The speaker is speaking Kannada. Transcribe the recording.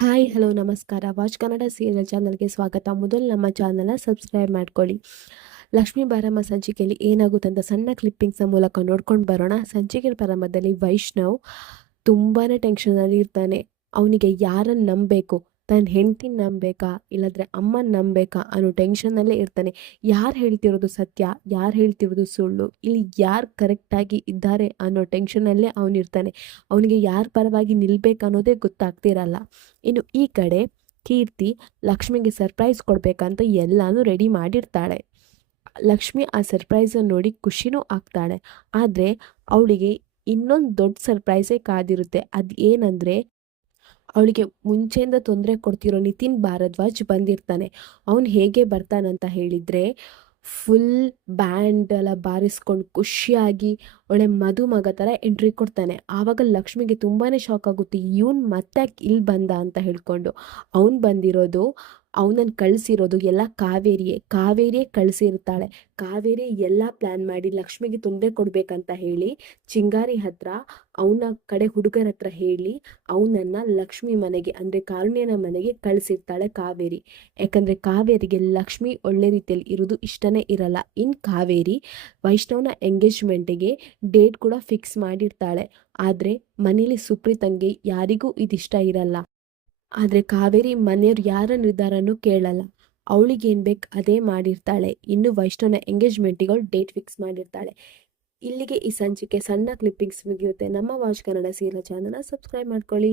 ಹಾಯ್ ಹಲೋ ನಮಸ್ಕಾರ. ವಾಚ್ ಕನ್ನಡ ಸೀರಿಯಲ್ ಚಾನಲ್ಗೆ ಸ್ವಾಗತ. ಮೊದಲು ನಮ್ಮ ಚಾನಲ್ನ ಸಬ್ಸ್ಕ್ರೈಬ್ ಮಾಡ್ಕೊಳ್ಳಿ. ಲಕ್ಷ್ಮೀ ಬಾರಮ್ಮ ಸಂಚಿಕೆಯಲ್ಲಿ ಏನಾಗುತ್ತೆ ಅಂತ ಸಣ್ಣ ಕ್ಲಿಪ್ಪಿಂಗ್ಸ್ನ ಮೂಲಕ ನೋಡ್ಕೊಂಡು ಬರೋಣ. ಸಂಚಿಕೆ ಪ್ರಾರಂಭದಲ್ಲಿ ವೈಷ್ಣವ್ ತುಂಬಾ ಟೆನ್ಷನಲ್ಲಿ ಇರ್ತಾನೆ. ಅವನಿಗೆ ಯಾರನ್ನು ನಂಬಬೇಕು, ತನ್ನ ಹೆಂಡ್ತಿನ ನಂಬಬೇಕಾ ಇಲ್ಲಾಂದರೆ ಅಮ್ಮನ ನಂಬಬೇಕಾ ಅನ್ನೋ ಟೆನ್ಷನ್ನಲ್ಲೇ ಇರ್ತಾನೆ. ಯಾರು ಹೇಳ್ತಿರೋದು ಸತ್ಯ, ಯಾರು ಹೇಳ್ತಿರೋದು ಸುಳ್ಳು, ಇಲ್ಲಿ ಯಾರು ಕರೆಕ್ಟಾಗಿ ಇದ್ದಾರೆ ಅನ್ನೋ ಟೆನ್ಷನ್ನಲ್ಲೇ ಅವನಿರ್ತಾನೆ. ಅವನಿಗೆ ಯಾರ ಪರವಾಗಿ ನಿಲ್ಬೇಕು ಅನ್ನೋದೇ ಗೊತ್ತಾಗ್ತಿರಲ್ಲ. ಇನ್ನು ಈ ಕಡೆ ಕೀರ್ತಿ ಲಕ್ಷ್ಮಿಗೆ ಸರ್ಪ್ರೈಸ್ ಕೊಡಬೇಕಂತ ಎಲ್ಲನೂ ರೆಡಿ ಮಾಡಿರ್ತಾಳೆ. ಲಕ್ಷ್ಮಿ ಆ ಸರ್ಪ್ರೈಸನ್ನು ನೋಡಿ ಖುಷಿನೂ ಆಗ್ತಾಳೆ. ಆದರೆ ಅವಳಿಗೆ ಇನ್ನೊಂದು ದೊಡ್ಡ ಸರ್ಪ್ರೈಸೇ ಕಾದಿರುತ್ತೆ. ಅದು ಏನಂದರೆ, ಅವಳಿಗೆ ಮುಂಚೆಯಿಂದ ತೊಂದರೆ ಕೊಡ್ತಿರೋ ನಿತಿನ್ ಭಾರದ್ವಾಜ್ ಬಂದಿರ್ತಾನೆ. ಅವನು ಹೇಗೆ ಬರ್ತಾನಂತ ಹೇಳಿದರೆ, ಫುಲ್ ಬ್ಯಾಂಡ್ ಎಲ್ಲ ಬಾರಿಸ್ಕೊಂಡು ಖುಷಿಯಾಗಿ ಒಳ್ಳೆ ಮದುಮಗ ಥರ ಎಂಟ್ರಿ ಕೊಡ್ತಾನೆ. ಆವಾಗ ಲಕ್ಷ್ಮಿಗೆ ತುಂಬಾ ಶಾಕ್ ಆಗುತ್ತೆ. ಇವನು ಮತ್ತೆ ಇಲ್ಲಿ ಬಂದ ಅಂತ ಹೇಳ್ಕೊಂಡು. ಅವನು ಬಂದಿರೋದು, ಅವನನ್ನು ಕಳಿಸಿರೋದು ಎಲ್ಲ ಕಾವೇರಿಯೇ ಕಳಿಸಿರ್ತಾಳೆ. ಕಾವೇರಿ ಎಲ್ಲ ಪ್ಲ್ಯಾನ್ ಮಾಡಿ ಲಕ್ಷ್ಮಿಗೆ ತೊಂದರೆ ಕೊಡಬೇಕಂತ ಹೇಳಿ ಚಿಂಗಾರಿ ಹತ್ರ, ಅವನ ಕಡೆ ಹುಡುಗರ ಹತ್ರ ಹೇಳಿ ಅವನನ್ನು ಲಕ್ಷ್ಮಿ ಮನೆಗೆ ಅಂದರೆ ಕಾರುಣ್ಯನ ಮನೆಗೆ ಕಳಿಸಿರ್ತಾಳೆ ಕಾವೇರಿ. ಯಾಕಂದರೆ ಕಾವೇರಿಗೆ ಲಕ್ಷ್ಮಿ ಒಳ್ಳೆ ರೀತಿಯಲ್ಲಿ ಇರೋದು ಇಷ್ಟನೇ ಇರಲ್ಲ. ಇನ್ನು ಕಾವೇರಿ ವೈಷ್ಣವ್ನ ಎಂಗೇಜ್ಮೆಂಟಿಗೆ ಡೇಟ್ ಕೂಡ ಫಿಕ್ಸ್ ಮಾಡಿರ್ತಾಳೆ. ಆದರೆ ಮನೇಲಿ ಸುಪ್ರೀತಂಗೆ ಯಾರಿಗೂ ಇದಿಷ್ಟ ಇರಲ್ಲ. ಆದರೆ ಕಾವೇರಿ ಮನೆಯವ್ರು ಯಾರ ನಿರ್ಧಾರನೂ ಕೇಳಲ್ಲ. ಅವಳಿಗೇನು ಬೇಕು ಅದೇ ಮಾಡಿರ್ತಾಳೆ. ಇನ್ನು ವೈಷ್ಣವನ ಎಂಗೇಜ್ಮೆಂಟಿಗೆ ಅವಳು ಡೇಟ್ ಫಿಕ್ಸ್ ಮಾಡಿರ್ತಾಳೆ. ಇಲ್ಲಿಗೆ ಈ ಸಂಚಿಕೆ ಸಣ್ಣ ಕ್ಲಿಪ್ಪಿಂಗ್ಸ್ ಮುಗಿಯುತ್ತೆ. ನಮ್ಮ ವಾಚ್ ಕನ್ನಡ ಸೀರಿಯಲ್ ಚಾನಲ್ನ ಸಬ್ಸ್ಕ್ರೈಬ್ ಮಾಡ್ಕೊಳ್ಳಿ.